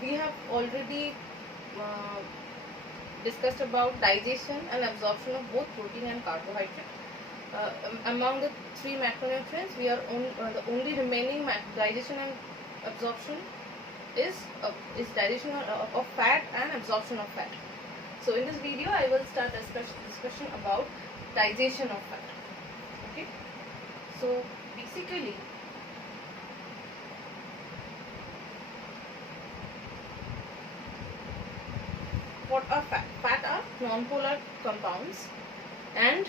we have already discussed about digestion and absorption of both protein and carbohydrate. Among the three macronutrients, we are the only remaining digestion and absorption is digestion of fat and absorption of fat. So in this video, I will start discussion about digestion of fat. Okay. So basically, what are fat? Fat are non-polar compounds and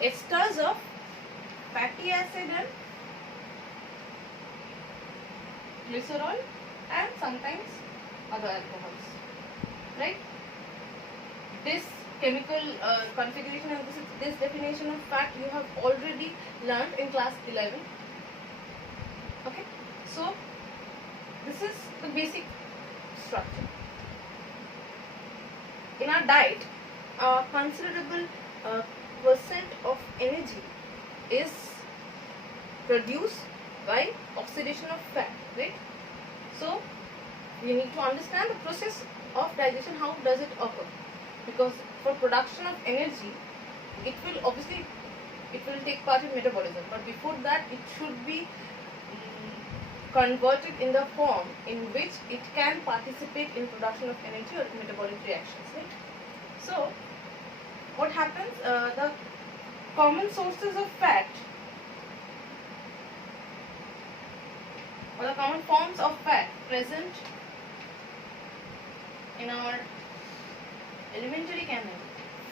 esters of fatty acid and glycerol and sometimes other alcohols. Right? This chemical configuration and this definition of fat you have already learned in class 11. Okay, so this is the basic structure. In our diet, a considerable percent of energy is produced by oxidation of fat, right? So we need to understand the process of digestion. How does it occur? Because for production of energy, it will take part in metabolism, but before that it should be converted in the form in which it can participate in production of energy or metabolic reactions, right? So what happens, the common sources of fat or the common forms of fat present in our alimentary canal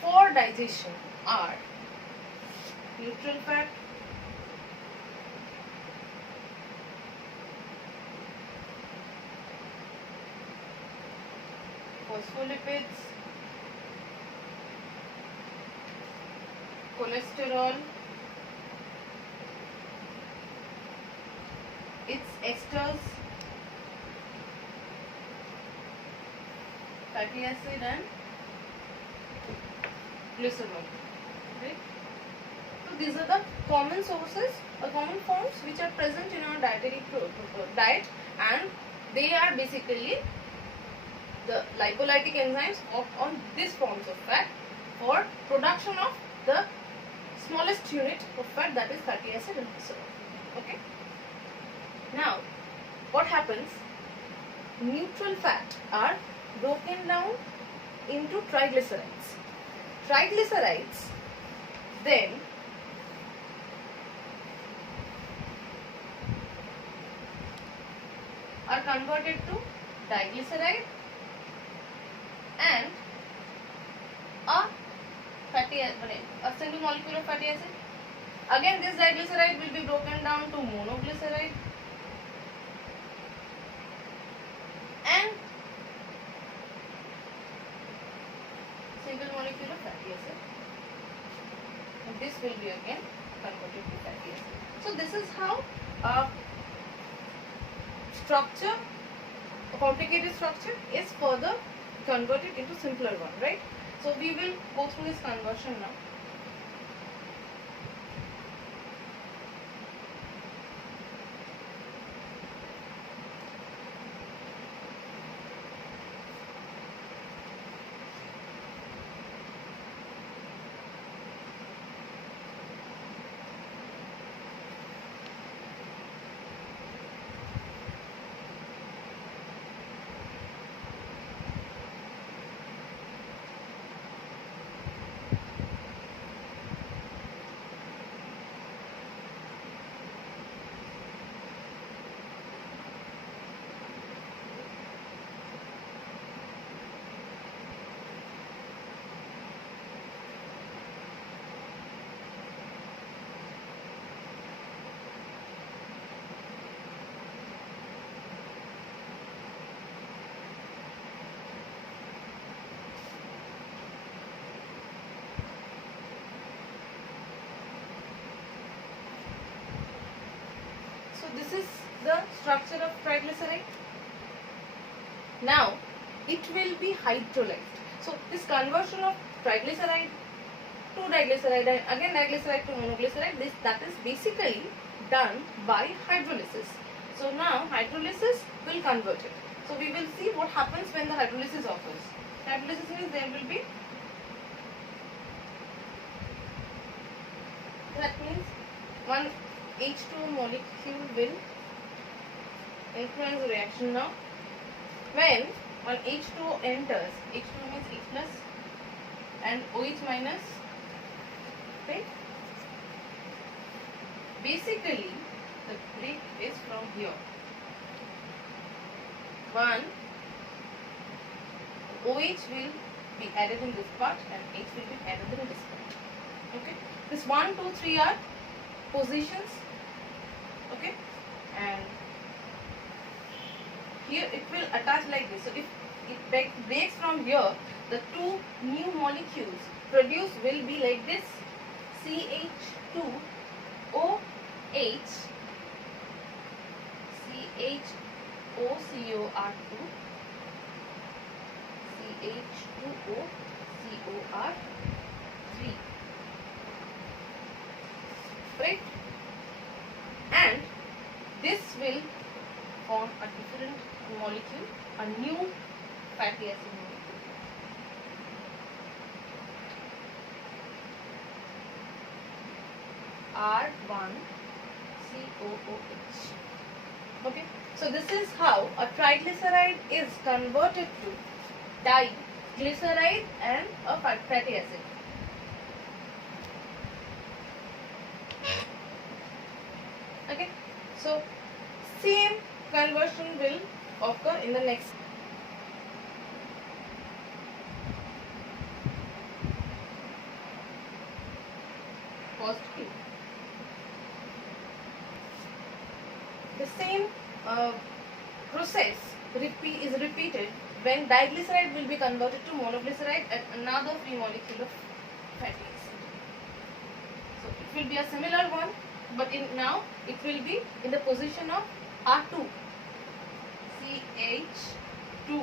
for digestion are neutral fat, phospholipids, cholesterol, its esters, fatty acid and glycerol. Right? So these are the common sources or common forms which are present in our dietary diet, and they are basically the lipolytic enzymes on these forms of fat for production of the smallest unit of fat, that is fatty acid and glycerol. Okay. Now, what happens? Neutral fat are broken down into triglycerides. Triglycerides then are converted to diglyceride and a single molecule of fatty acid. Again, this diglyceride will be broken down to monoglyceride and single molecule of fatty acid. And this will be again converted to fatty acid. So this is how a complicated structure is further converted into simpler one, right? So we will go through this conversion now. This is the structure of triglyceride. Now it will be hydrolyzed. So this conversion of triglyceride to diglyceride and again diglyceride to monoglyceride, that is basically done by hydrolysis. So now hydrolysis will convert it. So we will see what happens when the hydrolysis occurs. Hydrolysis means there will be, that means one H2 molecule will influence the reaction now. When one H2O enters, H2 means H plus and OH minus, right? Basically, the break is from here. One OH will be added in this part and H will be added in this part. Okay. This 1, 2, 3 are positions. Okay. And here it will attach like this. So if it breaks from here, the two new molecules produced will be like this: CH2OH, CHOCOR2, CH2OCOR3, right? And this will form a different molecule, a new fatty acid molecule. R1COOH. Okay, so this is how a triglyceride is converted to diglyceride and a fatty acid. Okay, so same conversion will occur in the next. Positive. The same process is repeated when diglyceride will be converted to monoglyceride and another free molecule of fatty acid. So it will be a similar one, but now it will be in the position of R2, CH2, C.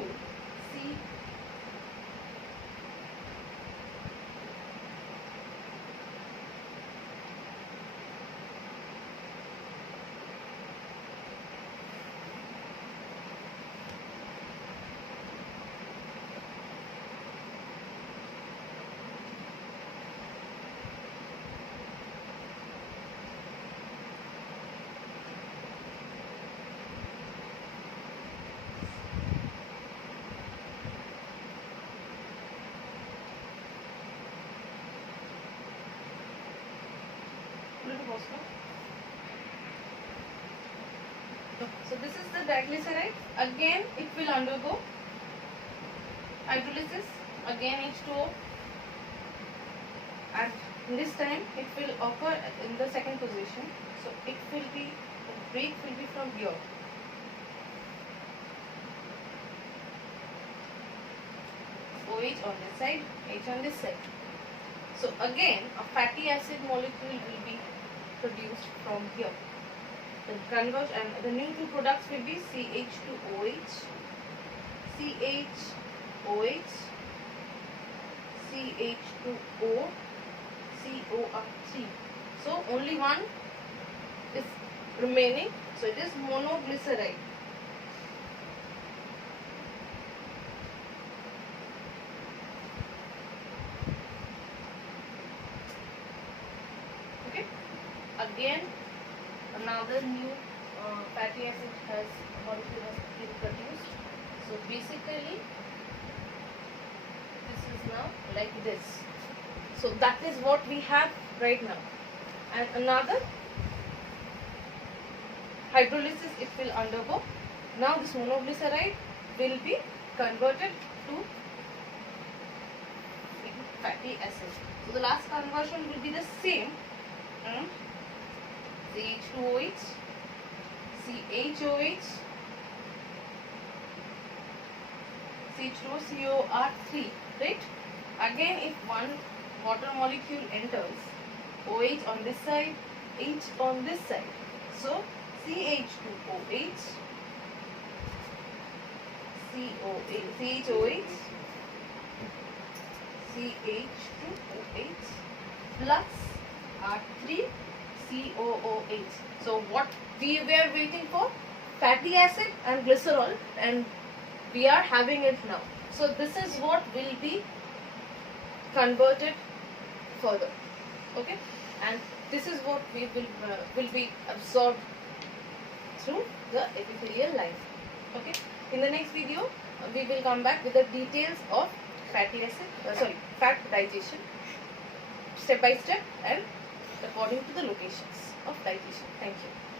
So this is the diglyceride. Again it will undergo hydrolysis, again H2O, and this time it will occur in the second position. So it will be, the break will be from here. OH on this side, H on this side. So again a fatty acid molecule will be produced from here. The converge and the new two products will be CH2OH, CHOH, CH2O, COR3. So only one is remaining. So it is monoglyceride. Okay. Again, another new fatty acid molecule has been produced. So basically, this is now like this. So that is what we have right now. And another hydrolysis it will undergo. Now this monoglyceride will be converted to fatty acid. So the last conversion will be the same. CH2OH, CHOH, CH2COR3, right? Again, if one water molecule enters, OH on this side, H on this side. So CH2OH, CHOH, CH2OH plus R3 COOH. So what we were waiting for? fatty acid and glycerol, and we are having it now. So this is what will be converted further, okay, and this is what we will be absorbed through the epithelial line, okay. In the next video we will come back with the details of fatty acid fat digestion step by step and according to the locations of digestion. Thank you.